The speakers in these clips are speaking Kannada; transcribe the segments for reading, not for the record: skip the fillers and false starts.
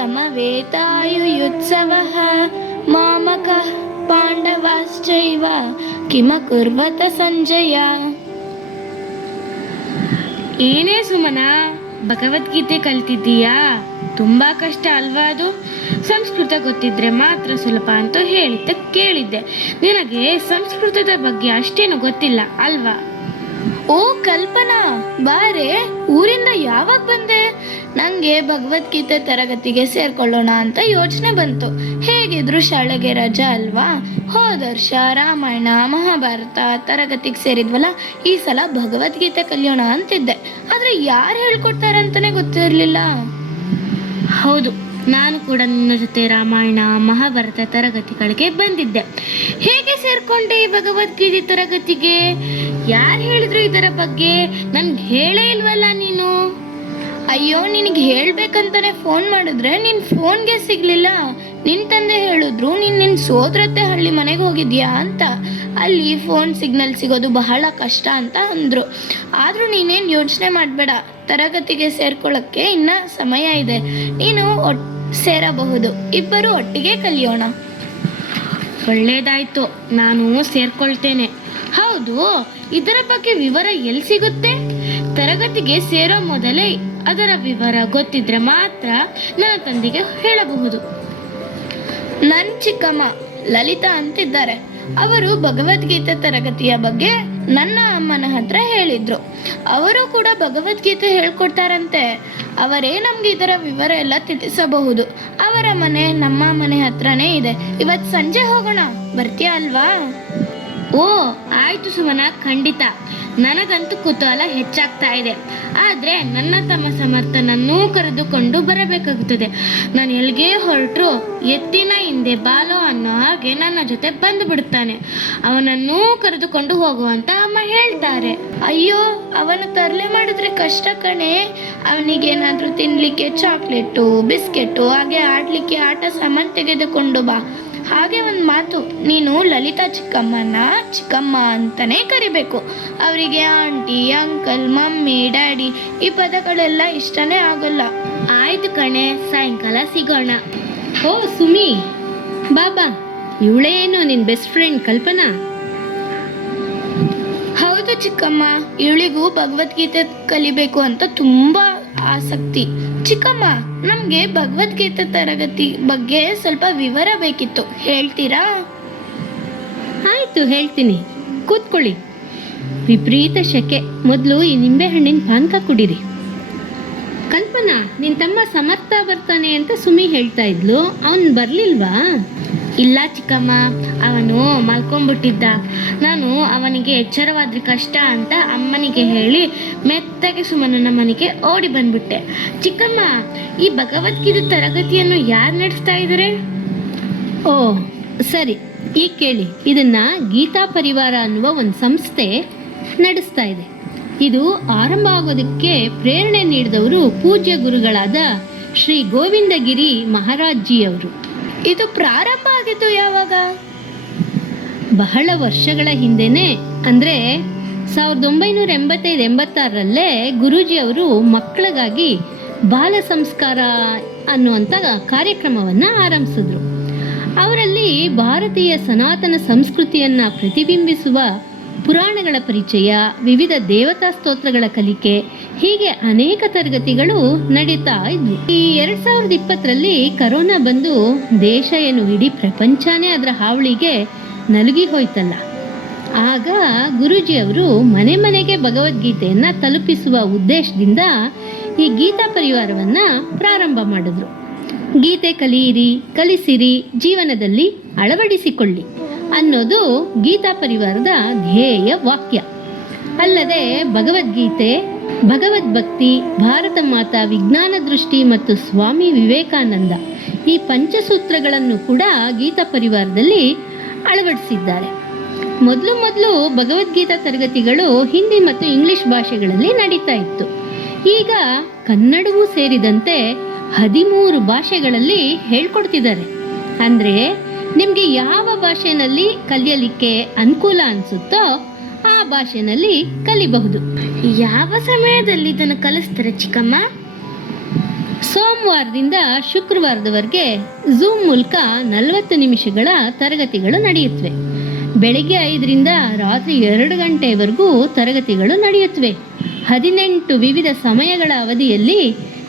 ಸಮವೇತಾಯುಯುತ್ಸವಃ ಮಾಮಕಃ ಪಾಂಡವಾಶ್ಚೈವ ಕಿಮಕುರ್ವತ ಸಂಜಯ. ಏನೇ ಸುಮನ, ಭಗವದ್ಗೀತೆ ಕಲ್ತಿದ್ದೀಯಾ? ತುಂಬಾ ಕಷ್ಟ ಅಲ್ವಾ ಅದು? ಸಂಸ್ಕೃತ ಗೊತ್ತಿದ್ರೆ ಮಾತ್ರ ಸುಲಭ ಅಂತ ಕೇಳಿದ್ದೆ. ನಿನಗೆ ಸಂಸ್ಕೃತದ ಬಗ್ಗೆ ಅಷ್ಟೇನು ಗೊತ್ತಿಲ್ಲ ಅಲ್ವಾ? ಓ ಕಲ್ಪನಾ, ಬಾರೆ, ಊರಿಂದ ಯಾವಾಗ ಬಂದೆ? ನಂಗೆ ಭಗವದ್ಗೀತೆ ತರಗತಿಗೆ ಸೇರ್ಕೊಳ್ಳೋಣ ಅಂತ ಯೋಚನೆ ಬಂತು. ಹೇಗಿದ್ರು ಶಾಲೆಗೆ ರಜಾ ಅಲ್ವಾ? ಹೋದ ವರ್ಷ ರಾಮಾಯಣ ಮಹಾಭಾರತ ತರಗತಿಗೆ ಸೇರಿದ್ವಲ್ಲ, ಈ ಸಲ ಭಗವದ್ಗೀತೆ ಕಲಿಯೋಣ ಅಂತಿದ್ದೆ. ಆದ್ರೆ ಯಾರು ಹೇಳ್ಕೊಡ್ತಾರಂತಾನೆ ಗೊತ್ತಿರಲಿಲ್ಲ. ಹೌದು, ನಾನು ಕೂಡ ನಿನ್ನ ಜೊತೆ ರಾಮಾಯಣ ಮಹಾಭಾರತ ತರಗತಿಗಳಿಗೆ ಬಂದಿದ್ದೆ. ಹೇಗೆ ಸೇರ್ಕೊಂಡೆ ಈ ಭಗವದ್ಗೀತೆ ತರಗತಿಗೆ? ಯಾರು ಹೇಳಿದ್ರು ಇದರ ಬಗ್ಗೆ? ನನ್ಗೆ ಹೇಳೇ ಇಲ್ವಲ್ಲ ನೀನು. ಅಯ್ಯೋ, ನಿನಗೆ ಹೇಳ್ಬೇಕಂತಾನೆ ಫೋನ್ ಮಾಡಿದ್ರೆ ನಿನ್ ಫೋನ್ಗೆ ಸಿಗ್ಲಿಲ್ಲ. ನಿನ್ ತಂದೆ ಹೇಳಿದ್ರು ನಿನ್ ಸೋದರತ್ತೆ ಹಳ್ಳಿ ಮನೆಗೆ ಹೋಗಿದ್ಯಾ ಅಂತ. ಅಲ್ಲಿ ಫೋನ್ ಸಿಗ್ನಲ್ ಸಿಗೋದು ಬಹಳ ಕಷ್ಟ ಅಂತ ಅಂದ್ರು. ಆದ್ರೂ ನೀನೇನ್ ಯೋಚನೆ ಮಾಡ್ಬೇಡ, ತರಗತಿಗೆ ಸೇರ್ಕೊಳ್ಳಕ್ಕೆ ಇನ್ನ ಸಮಯ ಇದೆ. ನೀನು ಸೇರಬಹುದು. ಇಬ್ಬರು ಒಟ್ಟಿಗೆ ಕಲಿಯೋಣ. ಒಳ್ಳೇದಾಯ್ತು, ನಾನು ಸೇರ್ಕೊಳ್ತೇನೆ. ಹೌದು, ಇದರ ಬಗ್ಗೆ ವಿವರ ಎಲ್ಲಿ ಸಿಗುತ್ತೆ? ತರಗತಿಗೆ ಸೇರೋ ಮೊದಲೇ ಅದರ ವಿವರ ಗೊತ್ತಿದ್ರೆ ಮಾತ್ರ ನನ್ನ ತಂದೆಗೆ ಹೇಳಬಹುದು. ನನ್ ಚಿಕ್ಕಮ್ಮ ಲಲಿತಾ ಅಂತಿದ್ದಾರೆ. ಅವರು ಭಗವದ್ಗೀತೆ ತರಗತಿಯ ಬಗ್ಗೆ ನನ್ನ ಅಮ್ಮನ ಹತ್ರ ಹೇಳಿದ್ರು. ಅವರು ಕೂಡ ಭಗವದ್ಗೀತೆ ಹೇಳ್ಕೊಡ್ತಾರಂತೆ. ಅವರೇ ನಮ್ಗೆ ಇದರ ವಿವರ ಎಲ್ಲ ತಿಳಿಸಬಹುದು. ಅವರ ಮನೆ ನಮ್ಮ ಮನೆ ಹತ್ರನೇ ಇದೆ. ಇವತ್ ಸಂಜೆ ಹೋಗೋಣ, ಬರ್ತೀಯಾ ಅಲ್ವಾ? ಓ ಆಯ್ತು ಸುಮನ, ಖಂಡಿತ. ನನಗಂತೂ ಕುತೂಹಲ ಹೆಚ್ಚಾಗ್ತಾ ಇದೆ. ಆದ್ರೆ ನನ್ನ ತಮ್ಮ ಸಮರ್ಥನನ್ನೂ ಕರೆದುಕೊಂಡು ಬರಬೇಕಾಗುತ್ತದೆ. ನಾನು ಎಲ್ಲಿಗೆ ಹೊರಟರು ಎತ್ತಿನ ಹಿಂದೆ ಬಾಲೋ ಅನ್ನೋ ಹಾಗೆ ನನ್ನ ಜೊತೆ ಬಂದು ಬಿಡುತ್ತಾನೆ. ಅವನನ್ನೂ ಕರೆದುಕೊಂಡು ಹೋಗುವಂತ ಅಮ್ಮ ಹೇಳ್ತಾರೆ. ಅಯ್ಯೋ, ಅವನು ತರಲೆ ಮಾಡಿದ್ರೆ ಕಷ್ಟ ಕಣೆ. ಅವನಿಗೇನಾದ್ರೂ ತಿನ್ಲಿಕ್ಕೆ ಚಾಕ್ಲೇಟು ಬಿಸ್ಕೆಟು ಹಾಗೆ ಆಡ್ಲಿಕ್ಕೆ ಆಟ ಸಾಮಾನು ತೆಗೆದುಕೊಂಡು ಬಾ. ಹಾಗೆ ಒಂದು ಮಾತು, ನೀನು ಲಲಿತಾ ಚಿಕ್ಕಮ್ಮನ ಚಿಕ್ಕಮ್ಮ ಅಂತಾನೆ ಕರಿಬೇಕು. ಅವರಿಗೆ ಆಂಟಿ ಅಂಕಲ್ ಮಮ್ಮಿ ಡ್ಯಾಡಿ ಈ ಪದಗಳೆಲ್ಲ ಇಷ್ಟನೇ ಆಗೋಲ್ಲ. ಆಯ್ತು ಕಣೆ, ಸಾಯಂಕಾಲ ಸಿಗೋಣ. ಓ ಸುಮಿ, ಬಾಬಾ, ಇವಳೇನು ನಿನ್ ಬೆಸ್ಟ್ ಫ್ರೆಂಡ್ ಕಲ್ಪನಾ? ಹೌದು ಚಿಕ್ಕಮ್ಮ, ಇವಳಿಗೂ ಭಗವದ್ಗೀತೆ ಕಲಿಬೇಕು ಅಂತ ತುಂಬಾ ಆಸಕ್ತಿ. ಚಿಕ್ಕಮ್ಮ, ನಮ್ಗೆ ಭಗವದ್ಗೀತೆ ತರಗತಿ ಬಗ್ಗೆ ಸ್ವಲ್ಪ ವಿವರ ಬೇಕಿತ್ತು, ಹೇಳ್ತೀರಾ? ಆಯ್ತು, ಹೇಳ್ತೀನಿ. ಕೂತ್ಕೊಳ್ಳಿ. ವಿಪರೀತ ಶೆಕೆ, ಮೊದಲು ಈ ನಿಂಬೆಹಣ್ಣಿನ ಪಾನಕ ಕುಡೀರಿ. ಕಲ್ಪನಾ, ನಿನ್ ತಮ್ಮ ಸಮರ್ಥ ಬರ್ತಾನೆ ಅಂತ ಸುಮಿ ಹೇಳ್ತಾ ಇದ್ಲು, ಅವನ್ ಬರ್ಲಿಲ್ವಾ? ಇಲ್ಲ ಚಿಕ್ಕಮ್ಮ, ಅವನು ಮಲ್ಕೊಂಡ್ಬಿಟ್ಟಿದ್ದ. ನಾನು ಅವನಿಗೆ ಎಚ್ಚರವಾದ್ರೆ ಕಷ್ಟ ಅಂತ ಅಮ್ಮನಿಗೆ ಹೇಳಿ ಮೆತ್ತಗೆ ಸುಮನನ ಮನೆಗೆ ಓಡಿ ಬಂದ್ಬಿಟ್ಟೆ. ಚಿಕ್ಕಮ್ಮ, ಈ ಭಗವದ್ಗೀತೆ ತರಗತಿಯನ್ನು ಯಾರು ನಡೆಸ್ತಾ ಇದ್ದಾರೆ? ಓ ಸರಿ, ಈಗ ಕೇಳಿ. ಇದನ್ನ ಗೀತಾ ಪರಿವಾರ ಅನ್ನುವ ಒಂದು ಸಂಸ್ಥೆ ನಡೆಸ್ತಾ ಇದೆ. ಇದು ಆರಂಭ ಆಗೋದಕ್ಕೆ ಪ್ರೇರಣೆ ನೀಡಿದವರು ಪೂಜ್ಯ ಗುರುಗಳಾದ ಶ್ರೀ ಗೋವಿಂದಗಿರಿ ಮಹಾರಾಜ್ ಜಿ ಅವರು. ಇದು ಪ್ರಾರಂಭ ಆಗಿದ್ದು ಯಾವಾಗ? ಬಹಳ ವರ್ಷಗಳ ಹಿಂದೆನೆ, ಅಂದ್ರೆ 1985-86ರಲ್ಲೇ ಗುರೂಜಿ ಅವರು ಮಕ್ಕಳಿಗಾಗಿ ಬಾಲ ಸಂಸ್ಕಾರ ಅನ್ನುವಂಥ ಕಾರ್ಯಕ್ರಮವನ್ನ ಆರಂಭಿಸಿದ್ರು. ಅವರಲ್ಲಿ ಭಾರತೀಯ ಸನಾತನ ಸಂಸ್ಕೃತಿಯನ್ನ ಪ್ರತಿಬಿಂಬಿಸುವ ಪುರಾಣಗಳ ಪರಿಚಯ, ವಿವಿಧ ದೇವತಾ ಸ್ತೋತ್ರಗಳ ಕಲಿಕೆ, ಹೀಗೆ ಅನೇಕ ತರಗತಿಗಳು ನಡೀತಾ ಇದ್ವು. ಈ 2020ರಲ್ಲಿ ಕರೋನಾ ಬಂದು ದೇಶ ಏನು ಇಡೀ ಪ್ರಪಂಚನೇ ಅದರ ಹಾವಳಿಗೆ ನಲುಗಿ ಹೋಯ್ತಲ್ಲ. ಆಗ ಗುರೂಜಿ ಅವರು ಮನೆ ಮನೆಗೆ ಭಗವದ್ಗೀತೆಯನ್ನ ತಲುಪಿಸುವ ಉದ್ದೇಶದಿಂದ ಈ ಗೀತಾ ಪರಿವಾರವನ್ನ ಪ್ರಾರಂಭ ಮಾಡಿದ್ರು. ಗೀತೆ ಕಲಿಯಿರಿ, ಕಲಿಸಿರಿ, ಜೀವನದಲ್ಲಿ ಅಳವಡಿಸಿಕೊಳ್ಳಿ ಅನ್ನೋದು ಗೀತಾ ಪರಿವಾರದ ಧ್ಯೇಯ ವಾಕ್ಯ. ಅಲ್ಲದೆ ಭಗವದ್ಗೀತೆ, ಭಗವದ್ಭಕ್ತಿ, ಭಾರತ ಮಾತಾ, ವಿಜ್ಞಾನ ದೃಷ್ಟಿ ಮತ್ತು ಸ್ವಾಮಿ ವಿವೇಕಾನಂದ ಈ ಪಂಚಸೂತ್ರಗಳನ್ನು ಕೂಡ ಗೀತಾ ಪರಿವಾರದಲ್ಲಿ ಅಳವಡಿಸಿದ್ದಾರೆ. ಮೊದಲು ಭಗವದ್ಗೀತಾ ತರಗತಿಗಳು ಹಿಂದಿ ಮತ್ತು ಇಂಗ್ಲಿಷ್ ಭಾಷೆಗಳಲ್ಲಿ ನಡೀತಾ ಇತ್ತು. ಈಗ ಕನ್ನಡವೂ ಸೇರಿದಂತೆ 13 ಭಾಷೆಗಳಲ್ಲಿ ಹೇಳ್ಕೊಡ್ತಿದ್ದಾರೆ. ಅಂದರೆ ನಿಮಗೆ ಯಾವ ಭಾಷೆನಲ್ಲಿ ಕಲಿಯಲಿಕ್ಕೆ ಅನುಕೂಲ ಅನಿಸುತ್ತೋ ಆ ಭಾಷೆನಲ್ಲಿ ಕಲಿಬಹುದು. ಯಾವ ಸಮಯದಲ್ಲಿ ಇದನ್ನು ಕಲಿಸ್ತಾರೆ ಚಿಕ್ಕಮ್ಮ? ಸೋಮವಾರದಿಂದ ಶುಕ್ರವಾರದವರೆಗೆ ಝೂಮ್ ಮೂಲಕ 40 ನಿಮಿಷಗಳ ತರಗತಿಗಳು ನಡೆಯುತ್ತವೆ. ಬೆಳಿಗ್ಗೆ 5ರಿಂದ ರಾತ್ರಿ 2 ಗಂಟೆವರೆಗೂ ತರಗತಿಗಳು ನಡೆಯುತ್ತವೆ. 18 ವಿವಿಧ ಸಮಯಗಳ ಅವಧಿಯಲ್ಲಿ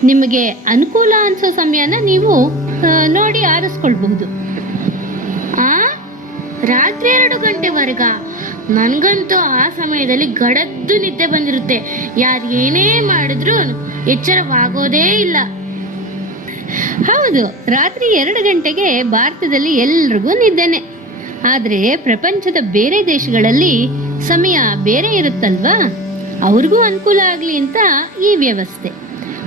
ನಿಮಗೆ ಅನುಕೂಲ ಅನಿಸೋ ಸಮಯನ ನೀವು ನೋಡಿ ಆರಿಸ್ಕೊಳ್ಬಹುದು. ರಾತ್ರಿ 2 ಗಂಟೆವರೆಗ ನನಗಂತೂ ಆ ಸಮಯದಲ್ಲಿ ಗಡದ್ದು ನಿದ್ದೆ ಬಂದಿರುತ್ತೆ. ಯಾರು ಏನೇ ಮಾಡಿದ್ರೂ ಎಚ್ಚರವಾಗೋದೇ ಇಲ್ಲ. ಹೌದು, ರಾತ್ರಿ 2 ಗಂಟೆಗೆ ಭಾರತದಲ್ಲಿ ಎಲ್ರಿಗೂ ನಿದ್ದೆನೆ. ಆದರೆ ಪ್ರಪಂಚದ ಬೇರೆ ದೇಶಗಳಲ್ಲಿ ಸಮಯ ಬೇರೆ ಇರುತ್ತಲ್ವಾ, ಅವ್ರಿಗೂ ಅನುಕೂಲ ಆಗಲಿ ಅಂತ ಈ ವ್ಯವಸ್ಥೆ.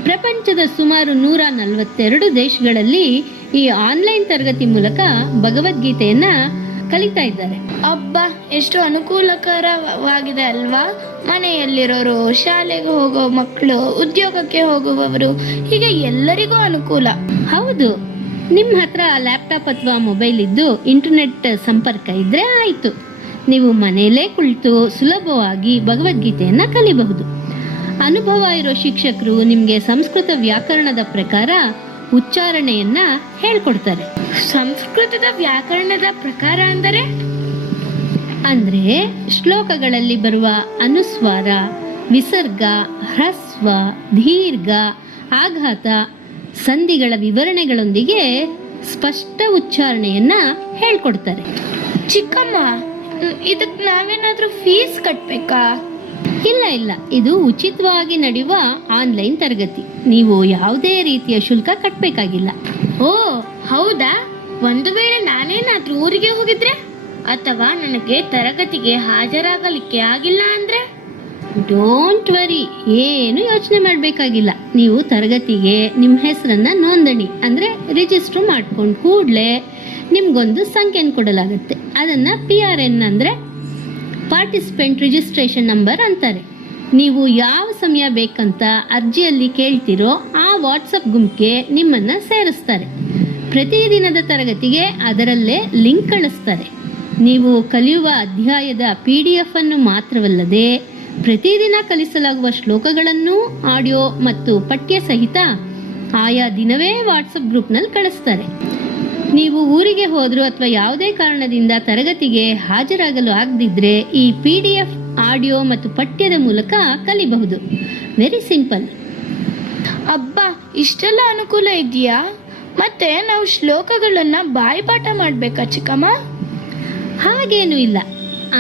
ಪ್ರಪಂಚದ ಸುಮಾರು 142 ದೇಶಗಳಲ್ಲಿ ಈ ಆನ್ಲೈನ್ ತರಗತಿ ಮೂಲಕ ಭಗವದ್ಗೀತೆಯನ್ನ ಕಲಿತಾ ಇದ್ದಾರೆ. ಅಬ್ಬಾ, ಎಷ್ಟು ಅನುಕೂಲಕರವಾಗಿದೆ ಅಲ್ವಾ. ಮನೆಯಲ್ಲಿರೋರು, ಶಾಲೆಗೆ ಹೋಗೋ ಮಕ್ಕಳು, ಉದ್ಯೋಗಕ್ಕೆ ಹೋಗುವವರು, ಹೀಗೆ ಎಲ್ಲರಿಗೂ ಅನುಕೂಲ. ಹೌದು, ನಿಮ್ಮ ಹತ್ರ ಲ್ಯಾಪ್ಟಾಪ್ ಅಥವಾ ಮೊಬೈಲ್ ಇದ್ದು ಇಂಟರ್ನೆಟ್ ಸಂಪರ್ಕ ಇದ್ರೆ ಆಯಿತು, ನೀವು ಮನೆಯಲ್ಲೇ ಕುಳಿತು ಸುಲಭವಾಗಿ ಭಗವದ್ಗೀತೆಯನ್ನ ಕಲಿಬಹುದು. ಅನುಭವ ಇರೋ ಶಿಕ್ಷಕರು ನಿಮಗೆ ಸಂಸ್ಕೃತ ವ್ಯಾಕರಣದ ಪ್ರಕಾರ ಉಚ್ಚಾರಣೆಯನ್ನ ಹೇಳ್ಕೊಡ್ತಾರೆ. ಸಂಸ್ಕೃತದ ವ್ಯಾಕರಣದ ಪ್ರಕಾರ ಅಂದ್ರೆ ಶ್ಲೋಕಗಳಲ್ಲಿ ಬರುವ ಅನುಸ್ವಾರ, ವಿಸರ್ಗ, ಹ್ರಸ್ವ, ದೀರ್ಘ, ಆಘಾತ, ಸಂಧಿಗಳ ವಿವರಣೆಗಳೊಂದಿಗೆ ಸ್ಪಷ್ಟ ಉಚ್ಚಾರಣೆಯನ್ನ ಹೇಳ್ಕೊಡ್ತಾರೆ. ಚಿಕ್ಕಮ್ಮ, ಇದಕ್ಕೆ ನಾವೇನಾದ್ರೂ ಫೀಸ್ ಕಟ್ಬೇಕಾ? ಇಲ್ಲ, ಇದು ಉಚಿತವಾಗಿ ನಡೆಯುವ ಆನ್ಲೈನ್ ತರಗತಿ. ನೀವು ಯಾವುದೇ ರೀತಿಯ ಶುಲ್ಕ ಕಟ್ಟಬೇಕಾಗಿಲ್ಲ. ಓ ಹೌದಾ? ಒಂದು ವೇಳೆ ನಾನೇನಾದ್ರೂ ಊರಿಗೆ ಹೋಗಿದ್ರೆ ಅಥವಾ ನನಗೆ ತರಗತಿಗೆ ಹಾಜರಾಗಲಿಕ್ಕೆ ಆಗಿಲ್ಲ ಅಂದ್ರೆ? ಡೋಂಟ್ ವರಿ, ಏನು ಯೋಚನೆ ಮಾಡಬೇಕಾಗಿಲ್ಲ. ನೀವು ತರಗತಿಗೆ ನಿಮ್ಮ ಹೆಸರನ್ನ ನೋಂದಣಿ ಅಂದ್ರೆ ರಿಜಿಸ್ಟರ್ ಮಾಡ್ಕೊಂಡು ಕೂಡಲೇ ನಿಮ್ಗೊಂದು ಸಂಖ್ಯೆಯನ್ನು ಕೊಡಲಾಗುತ್ತೆ. ಅದನ್ನ PRN ಅಂದ್ರೆ ಪಾರ್ಟಿಸಿಪೆಂಟ್ ರಿಜಿಸ್ಟ್ರೇಷನ್ ನಂಬರ್ ಅಂತಾರೆ. ನೀವು ಯಾವ ಸಮಯ ಬೇಕಂತ ಅರ್ಜಿಯಲ್ಲಿ ಕೇಳ್ತಿರೋ ಆ ವಾಟ್ಸಪ್ ಗುಂಪಿಗೆ ನಿಮ್ಮನ್ನ ಸೇರಿಸ್ತಾರೆ. ಪ್ರತಿದಿನದ ತರಗತಿಗೆ ಅದರಲ್ಲೇ ಲಿಂಕ್ ಕಳಿಸ್ತಾರೆ. ನೀವು ಕಲಿಯುವ ಅಧ್ಯಾಯದ PDF ಅನ್ನು ಮಾತ್ರವಲ್ಲದೆ ಪ್ರತಿದಿನ ಕಲಿಸಲಾಗುವ ಶ್ಲೋಕಗಳನ್ನು ಆಡಿಯೋ ಮತ್ತು ಪಠ್ಯ ಸಹಿತ ಆಯಾ ದಿನವೇ ವಾಟ್ಸಪ್ ಗ್ರೂಪ್ನಲ್ಲಿ ಕಳಿಸ್ತಾರೆ. ನೀವು ಊರಿಗೆ ಹೋದ್ರು ಅಥವಾ ಯಾವುದೇ ಕಾರಣದಿಂದ ತರಗತಿಗೆ ಹಾಜರಾಗಲು ಆಗದಿದ್ರೆ ಈ PDF, ಆಡಿಯೋ ಮತ್ತು ಪಠ್ಯದ ಮೂಲಕ ಕಲಿಬಹುದು. Very simple. ಅಬ್ಬಾ, ಇಷ್ಟೆಲ್ಲ ಅನುಕೂಲ ಇದೆಯಾ? ಮತ್ತೆ ನಾವು ಶ್ಲೋಕಗಳನ್ನ ಬಾಯಿಪಾಠ ಮಾಡ್ಬೇಕಾ ಚಿಕ್ಕಮ್ಮ? ಹಾಗೇನೂ ಇಲ್ಲ.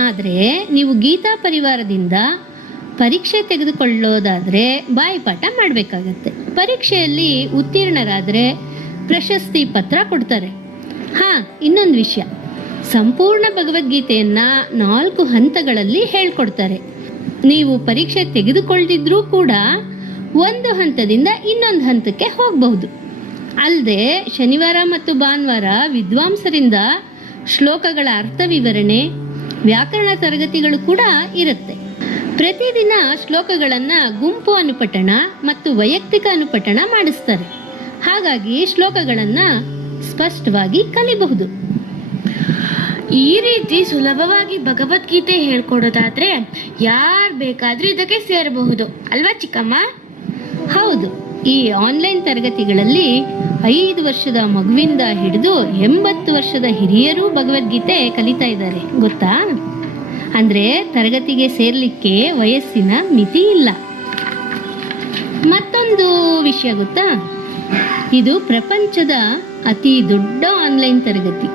ಆದರೆ ನೀವು ಗೀತಾ ಪರಿವಾರದಿಂದ ಪರೀಕ್ಷೆ ತೆಗೆದುಕೊಳ್ಳೋದಾದರೆ ಬಾಯಿಪಾಠ ಮಾಡಬೇಕಾಗತ್ತೆ. ಪರೀಕ್ಷೆಯಲ್ಲಿ ಉತ್ತೀರ್ಣರಾದರೆ ಪ್ರಶಸ್ತಿ ಪತ್ರ ಕೊಡ್ತಾರೆ. ಇನ್ನೊಂದು ವಿಷಯ, ಸಂಪೂರ್ಣ ಭಗವದ್ಗೀತೆಯನ್ನ 4 ಹಂತಗಳಲ್ಲಿ ಹೇಳ್ಕೊಡ್ತಾರೆ. ನೀವು ಪರೀಕ್ಷೆ ತೆಗೆದುಕೊಳ್ಳದಿದ್ರೂ ಕೂಡ ಒಂದು ಹಂತದಿಂದ ಇನ್ನೊಂದು ಹಂತಕ್ಕೆ ಹೋಗಬಹುದು. ಅಲ್ಲದೆ ಶನಿವಾರ ಮತ್ತು ಭಾನುವಾರ ವಿದ್ವಾಂಸರಿಂದ ಶ್ಲೋಕಗಳ ಅರ್ಥ ವಿವರಣೆ, ವ್ಯಾಕರಣ ತರಗತಿಗಳು ಕೂಡ ಇರುತ್ತೆ. ಪ್ರತಿದಿನ ಶ್ಲೋಕಗಳನ್ನು ಗುಂಪು ಅನುಪಠಣ ಮತ್ತು ವೈಯಕ್ತಿಕ ಅನುಪಠಣ ಮಾಡಿಸ್ತಾರೆ. ಹಾಗಾಗಿ ಶ್ಲೋಕಗಳನ್ನು ಸ್ಪಷ್ಟವಾಗಿ ಕಲಿಬಹುದು. ಈ ರೀತಿ ಸುಲಭವಾಗಿ ಭಗವದ್ಗೀತೆ ಹೇಳ್ಕೊಡೋದಾದ್ರೆ ಯಾರು ಬೇಕಾದ್ರೂ ಇದಕ್ಕೆ ಸೇರಬಹುದು ಅಲ್ವಾ ಚಿಕ್ಕಮ್ಮ? ಹೌದು, ಈ ಆನ್ಲೈನ್ ತರಗತಿಗಳಲ್ಲಿ 5 ವರ್ಷದ ಮಗುವಿಂದ ಹಿಡಿದು 80 ವರ್ಷದ ಹಿರಿಯರು ಭಗವದ್ಗೀತೆ ಕಲಿತಾ ಇದ್ದಾರೆ, ಗೊತ್ತಾ? ಅಂದ್ರೆ ತರಗತಿಗೆ ಸೇರ್ಲಿಕ್ಕೆ ವಯಸ್ಸಿನ ಮಿತಿ ಇಲ್ಲ. ಮತ್ತೊಂದು ವಿಷಯ ಗೊತ್ತಾ? ಇದು ಪ್ರಪಂಚದ ಅತಿ ದೊಡ್ಡ ಆನ್ಲೈನ್ ತರಗತಿ.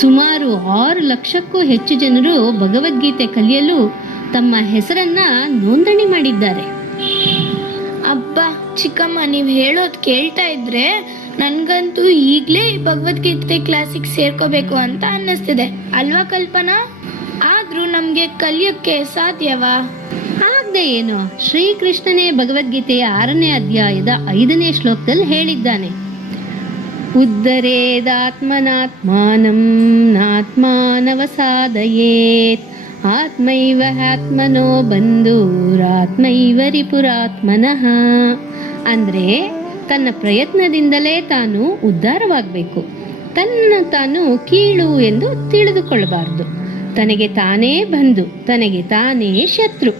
ಸುಮಾರು 6 ಲಕ್ಷಕ್ಕೂ ಹೆಚ್ಚು ಜನರು ಭಗವದ್ಗೀತೆ ಕಲಿಯಲು ತಮ್ಮ ಹೆಸರನ್ನ ನೋಂದಣಿ ಮಾಡಿದ್ದಾರೆ. ಅಬ್ಬಾ ಚಿಕ್ಕಮ್ಮ, ನೀವು ಹೇಳೋದು ಕೇಳ್ತಾ ಇದ್ರೆ ನನ್ಗಂತೂ ಈಗಲೇ ಈ ಭಗವದ್ಗೀತೆ ಕ್ಲಾಸಿಗೆ ಸೇರ್ಕೋಬೇಕು ಅಂತ ಅನ್ನಿಸ್ತಿದೆ ಅಲ್ವಾ ಕಲ್ಪನಾ? ಆದ್ರೂ ನಮ್ಗೆ ಕಲಿಯೋಕ್ಕೆ ಸಾಧ್ಯವಾ? ಆಗದೆ ಏನು? ಶ್ರೀಕೃಷ್ಣನೇ ಭಗವದ್ಗೀತೆಯ 6ನೇ ಅಧ್ಯಾಯದ 5ನೇ ಶ್ಲೋಕದಲ್ಲಿ ಹೇಳಿದ್ದಾನೆ, ಉದ್ಧರೇದಾತ್ಮನಾತ್ಮಾನಂ ನಾತ್ಮಾನವಸಾದಯೇತ್ ಆತ್ಮೈವ ಆತ್ಮನೋ ಬಂಧುರಾತ್ಮೈವ ರಿಪುರಾತ್ಮನಃ. ಅಂದ್ರೆ ತನ್ನ ಪ್ರಯತ್ನದಿಂದಲೇ ತಾನು ಉದ್ಧಾರವಾಗಬೇಕು, ತನ್ನ ತಾನು ಕೀಳು ಎಂದು ತಿಳಿದುಕೊಳ್ಳಬಾರದು. ತನಗೆ ತಾನೇ ಬಂಧು, ತನಗೆ ತಾನೇ ಶತ್ರು.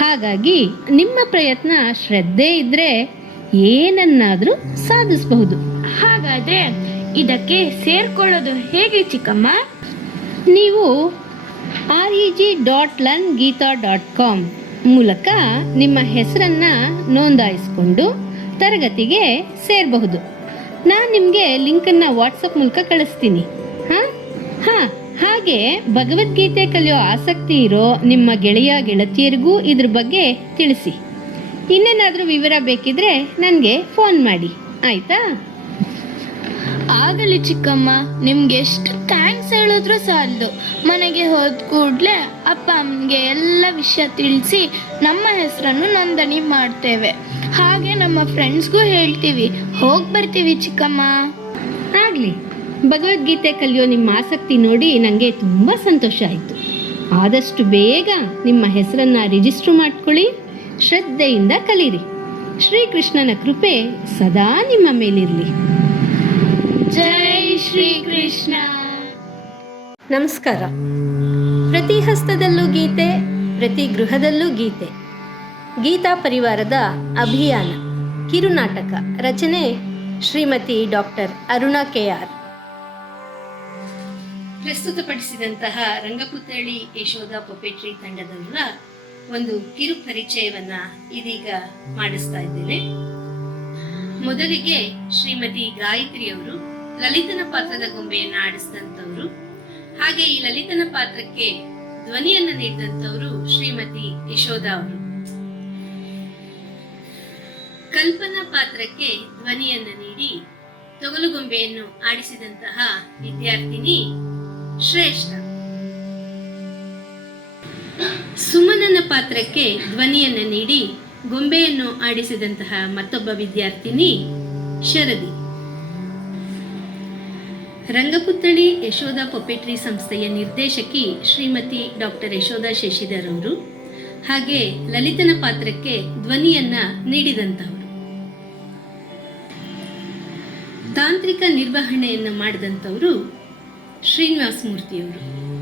ಹಾಗಾಗಿ ನಿಮ್ಮ ಪ್ರಯತ್ನ ಶ್ರದ್ಧೆ ಇದ್ರೆ ಏನನ್ನಾದರೂ ಸಾಧಿಸಬಹುದು. ಹಾಗಾದ್ರೆ ಇದಕ್ಕೆ ಸೇರ್ಕೊಳ್ಳೋದು ಹೇಗೆ ಚಿಕ್ಕಮ್ಮ? ನೀವು reg.learngita.com ಮೂಲಕ ನಿಮ್ಮ ಹೆಸರನ್ನು ನೋಂದಾಯಿಸಿಕೊಂಡು ತರಗತಿಗೆ ಸೇರಬಹುದು. ನಾನು ನಿಮಗೆ ಲಿಂಕನ್ನು ವಾಟ್ಸಪ್ ಮೂಲಕ ಕಳಿಸ್ತೀನಿ. ಹಾಗೆ ಭಗವದ್ಗೀತೆ ಕಲಿಯೋ ಆಸಕ್ತಿ ಇರೋ ನಿಮ್ಮ ಗೆಳೆಯ ಗೆಳತಿಯರಿಗೂ ಇದ್ರ ಬಗ್ಗೆ ತಿಳಿಸಿ. ಇನ್ನೇನಾದರೂ ವಿವರ ಬೇಕಿದ್ರೆ ನನಗೆ ಫೋನ್ ಮಾಡಿ, ಆಯಿತಾ? ಆಗಲಿ ಚಿಕ್ಕಮ್ಮ, ನಿಮ್ಗೆ ಎಷ್ಟು ಥ್ಯಾಂಕ್ಸ್ ಹೇಳಿದ್ರು ಸಾಲದು. ಮನೆಗೆ ಹೋದ ಕೂಡಲೇ ಅಪ್ಪ ಅಮ್ಮನಿಗೆ ಎಲ್ಲ ವಿಷಯ ತಿಳಿಸಿ ನಮ್ಮ ಹೆಸರನ್ನು ನೋಂದಣಿ ಮಾಡ್ತೇವೆ. ಹಾಗೆ ನಮ್ಮ ಫ್ರೆಂಡ್ಸ್ಗೂ ಹೇಳ್ತೀವಿ. ಹೋಗಿ ಬರ್ತೀವಿ ಚಿಕ್ಕಮ್ಮ. ಆಗಲಿ. ಭಗವದ್ಗೀತೆ ಕಲಿಯೋ ನಿಮ್ಮ ಆಸಕ್ತಿ ನೋಡಿ ನನಗೆ ತುಂಬ ಸಂತೋಷ ಆಯಿತು. ಆದಷ್ಟು ಬೇಗ ನಿಮ್ಮ ಹೆಸರನ್ನು ರಿಜಿಸ್ಟರ್ ಮಾಡ್ಕೊಳ್ಳಿ, ಶ್ರದ್ಧೆಯಿಂದ ಕಲೀರಿ. ಶ್ರೀಕೃಷ್ಣನ ಕೃಪೆ ಸದಾ ನಿಮ್ಮ ಮೇಲಿರಲಿ. ಜೈ ಶ್ರೀ ಕೃಷ್ಣ. ನಮಸ್ಕಾರ. ಪ್ರತಿ ಹಸ್ತದಲ್ಲೂ ಗೀತೆ, ಪ್ರತಿ ಗೃಹದಲ್ಲೂ ಗೀತೆ. ಗೀತಾ ಪರಿವಾರದ ಅಭಿಯಾನ ಕಿರುನಾಟಕ ರಚನೆ ಶ್ರೀಮತಿ ಡಾಕ್ಟರ್ ಅರುಣಾ ಕೆಆರ್. ಪ್ರಸ್ತುತಪಡಿಸಿದಂತಹ ರಂಗಪುತ್ಥಳಿ ಯಶೋಧ ಪೊಪೆಟ್ರಿ ತಂಡದವರ ಒಂದು ಕಿರು ಪರಿಚಯವನ್ನ ಇದೀಗ ಮಾಡಿಸ್ತಾ ಇದ್ದೇನೆ. ಮೊದಲಿಗೆ ಶ್ರೀಮತಿ ಗಾಯತ್ರಿ ಅವರು ಲಲಿತನ ಪಾತ್ರದ ಗೊಂಬೆಯನ್ನ ಆಡಿಸಿದಂಥವ್ರು. ಹಾಗೆ ಈ ಲಲಿತನ ಪಾತ್ರಕ್ಕೆ ಧ್ವನಿಯನ್ನ ನೀಡಿದಂಥವರು ಶ್ರೀಮತಿ ಯಶೋಧ ಅವರು. ಕಲ್ಪನಾ ಪಾತ್ರಕ್ಕೆ ಧ್ವನಿಯನ್ನ ನೀಡಿ ತೊಗಲುಗೊಂಬೆಯನ್ನು ಆಡಿಸಿದಂತಹ ವಿದ್ಯಾರ್ಥಿನಿ ಶ್ರೇಷ್ಠ. ಸುಮನನ ಪಾತ್ರಕ್ಕೆ ಧ್ವನಿಯನ್ನ ನೀಡಿ ಗೊಂಬೆಯನ್ನು ಆಡಿಸಿದಂತಹ ಮತ್ತೊಬ್ಬ ವಿದ್ಯಾರ್ಥಿನಿ ಶರದಿ. ರಂಗಪುತ್ಥಳಿ ಯಶೋಧ ಪೊಪೆಟ್ರಿ ಸಂಸ್ಥೆಯ ನಿರ್ದೇಶಕಿ ಶ್ರೀಮತಿ ಡಾಕ್ಟರ್ ಯಶೋಧ ಶಶಿಧರ್ ಅವರು. ಹಾಗೆ ಲಲಿತನ ಪಾತ್ರಕ್ಕೆ ಧ್ವನಿಯನ್ನ ನೀಡಿದಂತಹವರು. ತಾಂತ್ರಿಕ ನಿರ್ವಹಣೆಯನ್ನು ಮಾಡಿದಂಥವರು ಶ್ರೀನಿವಾಸ ಮೂರ್ತಿಯವರು.